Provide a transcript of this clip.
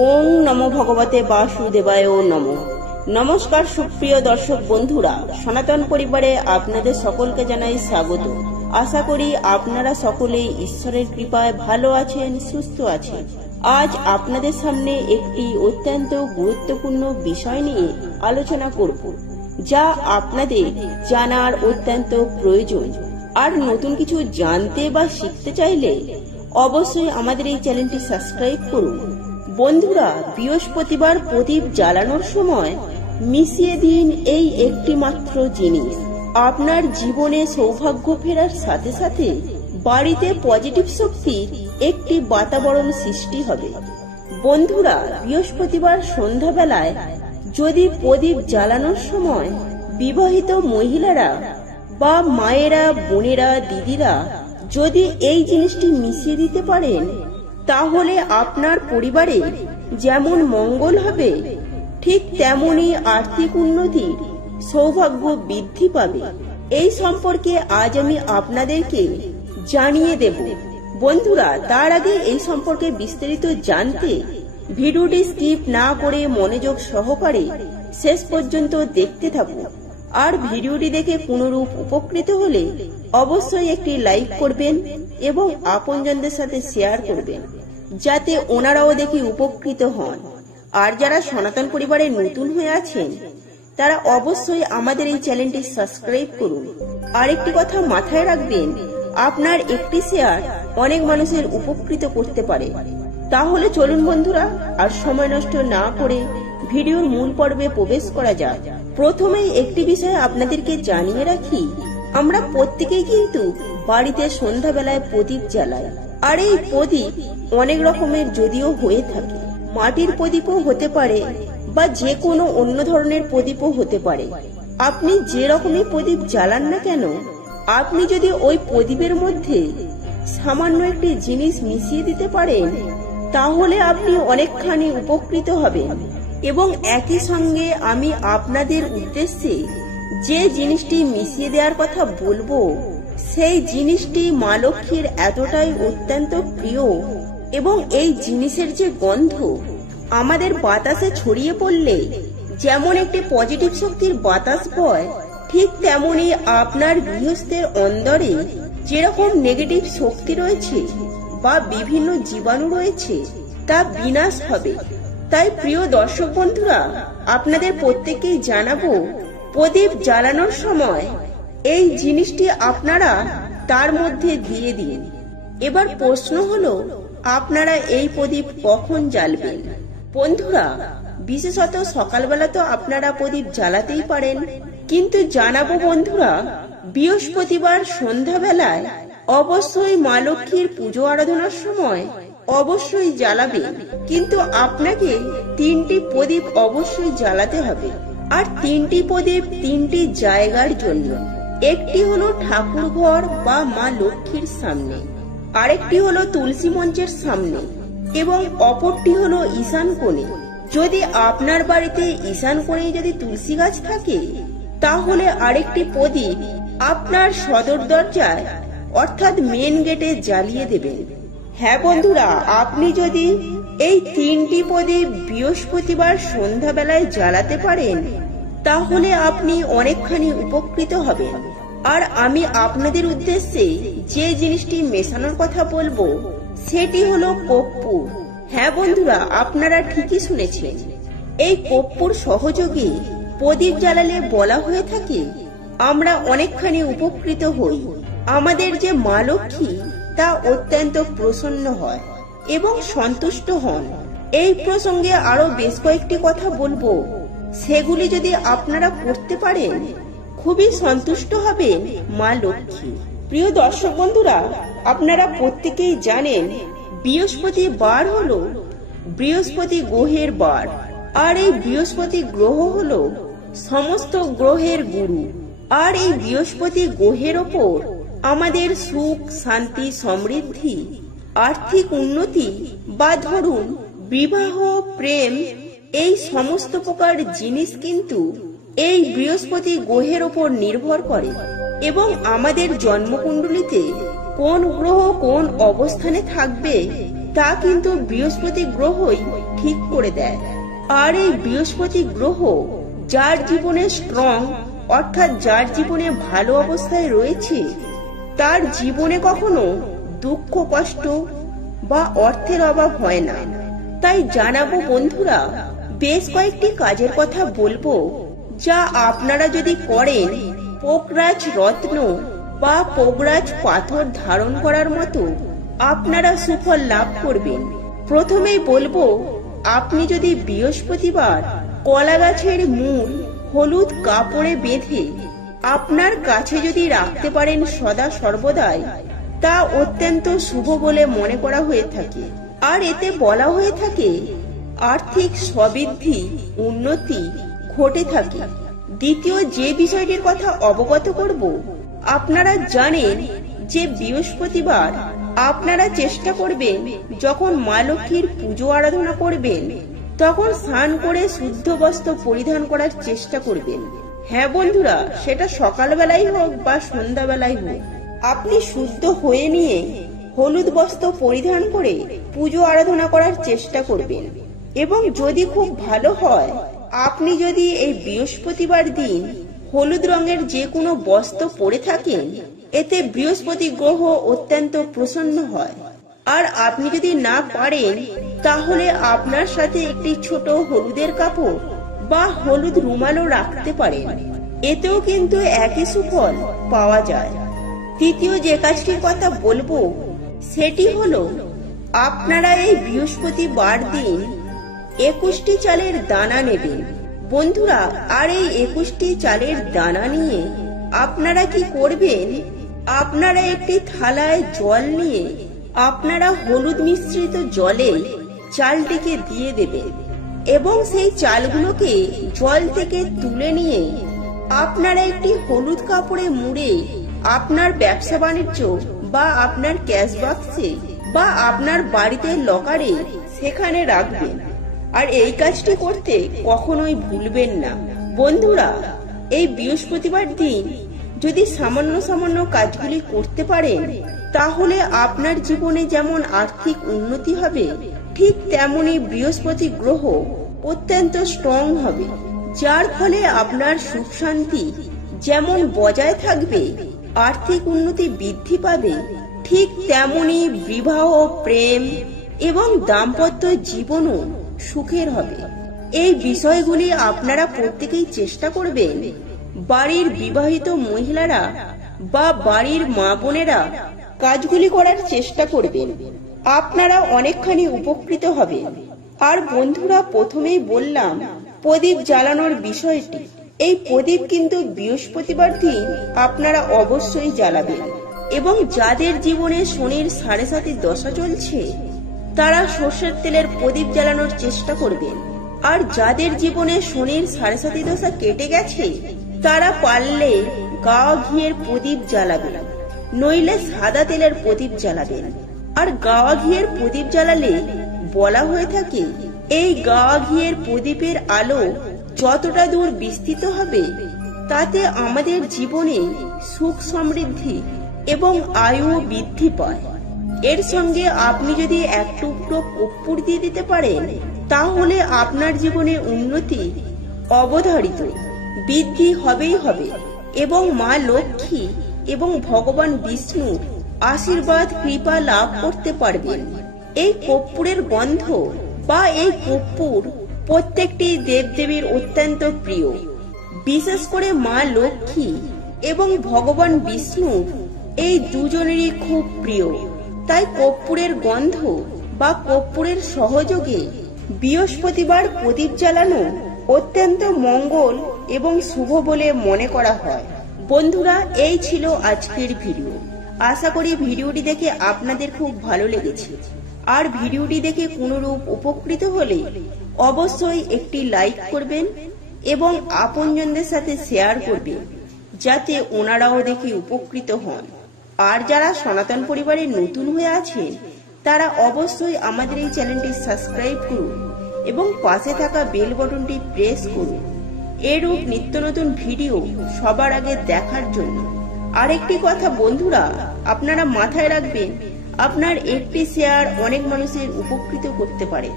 ওং নমো ভগবতে বাসুদেবায় নমো। নমস্কার সুপ্রিয় দর্শক বন্ধুরা, সনাতন পরিবারে আপনাদের সকলকে জানাই স্বাগত। আশা করি আপনারা সকলেই ঈশ্বরের কৃপায় ভালো আছেন, সুস্থ আছেন। আজ আপনাদের সামনে একটি অত্যন্ত গুরুত্বপূর্ণ বিষয় নিয়ে আলোচনা করব, যা আপনাদের জানার অত্যন্ত প্রয়োজন। আর নতুন কিছু জানতে বা শিখতে চাইলে অবশ্যই আমাদের এই চ্যানেলটি সাবস্ক্রাইব করুন। বন্ধুরা, বৃহস্পতিবার প্রদীপ জ্বালানোর সময় মিশিয়ে দিন এই একটি মাত্র জিনিস। আপনার জীবনে সৌভাগ্য ফেরার সাথে সাথে বাড়িতে পজিটিভ শক্তির একটি বাতাবরণ সৃষ্টি হবে। বন্ধুরা, বৃহস্পতিবার সন্ধ্যাবেলায় যদি প্রদীপ জ্বালানোর সময় বিবাহিত মহিলারা বা মায়েরা, বোনেরা, দিদিরা যদি এই জিনিসটি মিশিয়ে দিতে পারেন, তাহলে আপনার পরিবারে যেমন মঙ্গল হবে, ঠিক তেমনি আর্থিক উন্নতির সৌভাগ্য বৃদ্ধি পাবে। এই সম্পর্কে আজ আমি আপনাদেরকে জানিয়ে দেব। বন্ধুরা, তার আগে এই সম্পর্কে বিস্তারিত জানতে ভিডিওটি স্কিপ না করে মনোযোগ সহকারে শেষ পর্যন্ত দেখতে থাকুন। আর ভিডিওটি দেখে কোনরূপ উপকৃত হলে অবশ্যই একটি লাইক করবেন এবং আপনজনদের সাথে শেয়ার করবেন, যাতে ওনারাও দেখে উপকৃত হন। আর যারা সনাতন পরিবারে নতুন হয়ে আছেন, তারা অবশ্যই আমাদের এই চ্যানেলটি সাবস্ক্রাইব করুন। আর একটি কথা মাথায় রাখবেন, আপনার একটি শেয়ার অনেক মানুষের উপকৃত করতে পারে। তাহলে চলুন বন্ধুরা, আর সময় নষ্ট না করে ভিডিওর মূল পর্বে প্রবেশ করা যাক। প্রথমেই একটি বিষয় আপনাদেরকে জানিয়ে রাখি, আমরা প্রত্যেকেই কিন্তু বাড়িতে সন্ধ্যাবেলায় প্রদীপ জ্বালাই। আর এই প্রদীপ অনেক রকমের যদিও হয়ে থাকে, মাটির প্রদীপও হতে পারে বা যে কোনো অন্য ধরনের প্রদীপও হতে পারে। আপনি যে রকমই প্রদীপ জ্বালান না কেন, আপনি যদি ওই প্রদীপের মধ্যে সামান্য একটি জিনিস মিশিয়ে দিতে পারেন, তাহলে আপনি অনেকখানি উপকৃত হবেন। এবং একই সঙ্গে আমি আপনাদের উদ্দেশ্যে যে জিনিসটি মিশিয়ে দেওয়ার কথা বলবো, সেই জিনিসটি মা লক্ষ্মীর এতটাই অত্যন্ত প্রিয়, এবং এই জিনিসের যে গন্ধ আমাদের বাতাসে ছড়িয়ে পড়লে যেমন একটি পজিটিভ শক্তির বাতাস বয়, ঠিক তেমনি আপনার গৃহস্থের অন্দরে যেরকম নেগেটিভ শক্তি রয়েছে বা বিভিন্ন জীবাণু রয়েছে, তা বিনাশ হবে। তাই প্রিয় দর্শক বন্ধুরা, আপনাদের প্রত্যেককেই জানাবো, প্রদীপ জ্বালানোর সময় এই জিনিসটি আপনারা তার মধ্যে দিয়ে দিন। এবার প্রশ্ন হলো, আপনারা এই প্রদীপ কখন জ্বালবেন? বন্ধুরা, বিশেষত সকালবেলা তো আপনারা প্রদীপ জ্বালাতেই পারেন, কিন্তু জানাবো বন্ধুরা, বৃহস্পতিবার সন্ধ্যাবেলায় অবশ্যই মা লক্ষ্মীর পুজো আরাধনার সময় অবশ্যই জ্বালাবেন। কিন্তু আপনাকে 3টি প্রদীপ অবশ্যই জ্বালাতে হবে। আর 3টি প্রদীপ 3টি জায়গার জন্য। একটি হলো ঠাকুর ঘর বা মা লক্ষ্মীর সামনে, আরেকটি হলো তুলসী মঞ্চের সামনে, এবং অপরটি হলো ঈশান কোণে। যদি আপনার বাড়িতে ঈশান কোণে যদি তুলসী গাছ থাকে, তাহলে আরেকটি প্রদীপ আপনার সদর দরজায় অর্থাৎ মেন গেটে জ্বালিয়ে দেবেন। হ্যাঁ বন্ধুরা, আপনি যদি এই 3টি প্রদীপ বৃহস্পতিবার সন্ধ্যাবেলায় জ্বালাতে পারেন, তাহলে আপনি অনেকখানি উপকৃত হবেন। আর আমি আপনাদের উদ্দেশ্যে যে জিনিসটি মেশানোর কথা বলবো, সেটি হলো কর্পূর। হ্যাঁ বন্ধুরা, আপনারা ঠিকই শুনেছেন। এই কর্পূর সহযোগে প্রদীপ জ্বালালে বলা হয়ে থাকে আমরা অনেকখানি উপকৃত হই। আমাদের যে মা লক্ষ্মী, তা অত্যন্ত প্রসন্ন হয় এবং সন্তুষ্ট হন। এই প্রসঙ্গে আরো বেশ কয়েকটি কথা বলবো, সেগুলি যদি আপনারা করতে পারেন, খুবই সন্তুষ্ট হবেন মা লক্ষ্মী। প্রিয় দর্শক বন্ধুরা, আপনারা প্রত্যেকেই জানেন বৃহস্পতিবার হলো বৃহস্পতি গ্রহের বার। আর এই বৃহস্পতি গ্রহ হলো সমস্ত গ্রহের গুরু। আর এই বৃহস্পতি গ্রহের ওপর আমাদের সুখ, শান্তি, সমৃদ্ধি, আর্থিক উন্নতি বা ধরুন বিবাহ, প্রেম, এই সমস্ত প্রকার জিনিস কিন্তু এই বৃহস্পতি গ্রহের ওপর নির্ভর করে। এবং আমাদের জন্মকুণ্ডলিতে কোন গ্রহ কোন অবস্থানে থাকবে, তা কিন্তু বৃহস্পতি গ্রহই ঠিক করে দেয়। আর এই বৃহস্পতি গ্রহ যার জীবনে স্ট্রং, অর্থাৎ যার জীবনে ভালো অবস্থায় রয়েছে, তার জীবনে কখনো দুঃখ কষ্ট বা অর্থের অভাব হয় না। তাই জানাবো বন্ধুরা, বেশ কয়েকটি কাজের কথা বলবো, যা আপনারা যদি করেন পোকরাজ রত্ন বা পোকরাজ পাথর ধারণ করার মতো আপনারা সুফল লাভ করবেন। প্রথমেই বলবো, আপনি যদি বৃহস্পতিবার কলা গাছের মূল হলুদ কাপড়ে বেঁধে আপনার কাছে যদি রাখতে পারেন সদা সর্বদাই, তা অত্যন্ত শুভ বলে মনে করা হয়ে থাকে। আর এতে বলা হয়ে থাকে আর্থিক সমৃদ্ধি, উন্নতি ঘটে থাকে। দ্বিতীয় যে বিষয়টির কথা অবগত করব, আপনারা জানেন যে বৃহস্পতিবার আপনারা চেষ্টা করবেন যখন মা লক্ষ্মীর পুজো আরাধনা করবেন তখন স্নান করে শুদ্ধ বস্ত্র পরিধান করার চেষ্টা করবেন। হ্যাঁ বন্ধুরা, সেটা সকালবেলাই হোক বা সন্ধ্যাবেলাই হোক, আপনি শুদ্ধ হয়ে নিয়ে হলুদ বস্ত্র পরিধান করে পুজো আরাধনা করার চেষ্টা করবেন। এবং যদি খুব ভালো হয়, আপনি যদি এই বৃহস্পতিবার দিন হলুদ রঙের যে কোনো বস্ত্র পরে থাকেন, এতে বৃহস্পতি গ্রহ অত্যন্ত প্রসন্ন হয়। আর আপনি যদি না পারেন, তাহলে আপনার সাথে একটি ছোট হলুদের কাপড় বা হলুদ রুমালও রাখতে পারেন, এতেও কিন্তু একই সুফল পাওয়া যায়। তৃতীয় যে কাজটির কথা বলবো সেটি হলো, আপনারা এই বৃহস্পতিবার দিন 21টি চালের দানা নেবেন বন্ধুরা। আর এই 21টি চালের দানা নিয়ে আপনারা কি করবেন, আপনারা একটি থালায় জল নিয়ে আপনারা হলুদ মিশ্রিত জলে চালটিকে দিয়ে দেবেন এবং সেই চালগুলোকে জল থেকে তুলে নিয়ে আপনারা একটি হলুদ কাপড়ে মুড়ে আপনার ব্যবসা বাণিজ্য বা আপনার ক্যাশ বাক্সে বা আপনার বাড়িতে লকারে সেখানে রাখবেন। আর এই কাজটি করতে কখনোই ভুলবেন না বন্ধুরা। এই বৃহস্পতিবার দিন যদি সামান্য সামান্য কাজগুলি করতে পারেন, তাহলে আপনার জীবনে যেমন আর্থিক উন্নতি হবে, ঠিক তেমনি বৃহস্পতি গ্রহ অত্যন্ত স্ট্রং হবে, যার ফলে আপনার সুখ শান্তি যেমন বজায় থাকবে, আর্থিক উন্নতি বৃদ্ধি পাবে, ঠিক তেমনি বিবাহ, প্রেম এবং দাম্পত্য জীবনও সুখের হবে। এই বিষয়গুলি আপনারা প্রত্যেকেই চেষ্টা করবেন। বাড়ির বিবাহিত মহিলারা বা বাড়ির মা বোনেরা কাজগুলি করার চেষ্টা করবেন, আপনারা অনেকখানি উপকৃত হবেন। আর বন্ধুরা, প্রথমেই বললাম প্রদীপ জ্বালানোর বিষয়টি। এই প্রদীপ কিন্তু বৃহস্পতিবার দিন আপনারা অবশ্যই জ্বালাবেন। এবং যাদের জীবনে শনির 7.5 দশা চলছে, তারা সর্ষের তেলের প্রদীপ জ্বালানোর চেষ্টা করবেন। আর যাদের জীবনে শনির 7.5 দশা কেটে গেছে, তারা পারলে গাওয়া ঘিয়ের প্রদীপ জ্বালাবেন, নইলে সাদা তেলের প্রদীপ জ্বালাবেন। আর গাওয়া ঘিয়ের প্রদীপ জ্বালালে বলা হয়ে থাকে, এই গাওয়া ঘিয়ের প্রদীপের আলো যতটা দূর বিস্তৃত হবে, তাতে আমাদের জীবনে সুখ সমৃদ্ধি এবং আয়ু বৃদ্ধি পায়। এর সঙ্গে আপনি যদি এক টুকরো কর্পূর দিয়ে দিতে পারেন, তাহলে আপনার জীবনে উন্নতি অবধারিত বৃদ্ধি হবেই হবে এবং মা লক্ষ্মী এবং ভগবান বিষ্ণুর আশীর্বাদ কৃপা লাভ করতে পারবেন। এই কর্পূরের গন্ধ বা এই কর্পূর প্রত্যেকটি দেবদেবীর অত্যন্ত প্রিয়, বিশেষ করে মা লক্ষ্মী এবং ভগবান বিষ্ণুর এই দুজনেরই খুব প্রিয়। তাই কর্পূরের গন্ধ বা কর্পূরের সহযোগে বৃহস্পতিবার প্রদীপ জ্বালানো অত্যন্ত মঙ্গল এবং শুভ বলে মনে করা হয়। বন্ধুরা, এই ছিল আজকের ভিডিও। আশা করি ভিডিওটি দেখে আপনাদের খুব ভালো লেগেছে। আর ভিডিওটি দেখে কোনরূপ উপকৃত হলে অবশ্যই একটি লাইক করবেন এবং আপনজনদের সাথে শেয়ার করবেন, যাতে ওনারাও দেখে উপকৃত হন। আর যারা সনাতন পরিবারে নতুন হয়ে আছেন, তারা অবশ্যই আমাদের এই চ্যানেলটি সাবস্ক্রাইব করুন এবং পাশে থাকা বেল বাটনটি প্রেস করুন, এরূপ নিত্য নতুন ভিডিও সবার আগে দেখার জন্য। আরেকটি কথা বন্ধুরা, আপনারা মাথায় রাখবেন, আপনার একটি শেয়ার অনেক মানুষের উপকৃত করতে পারে।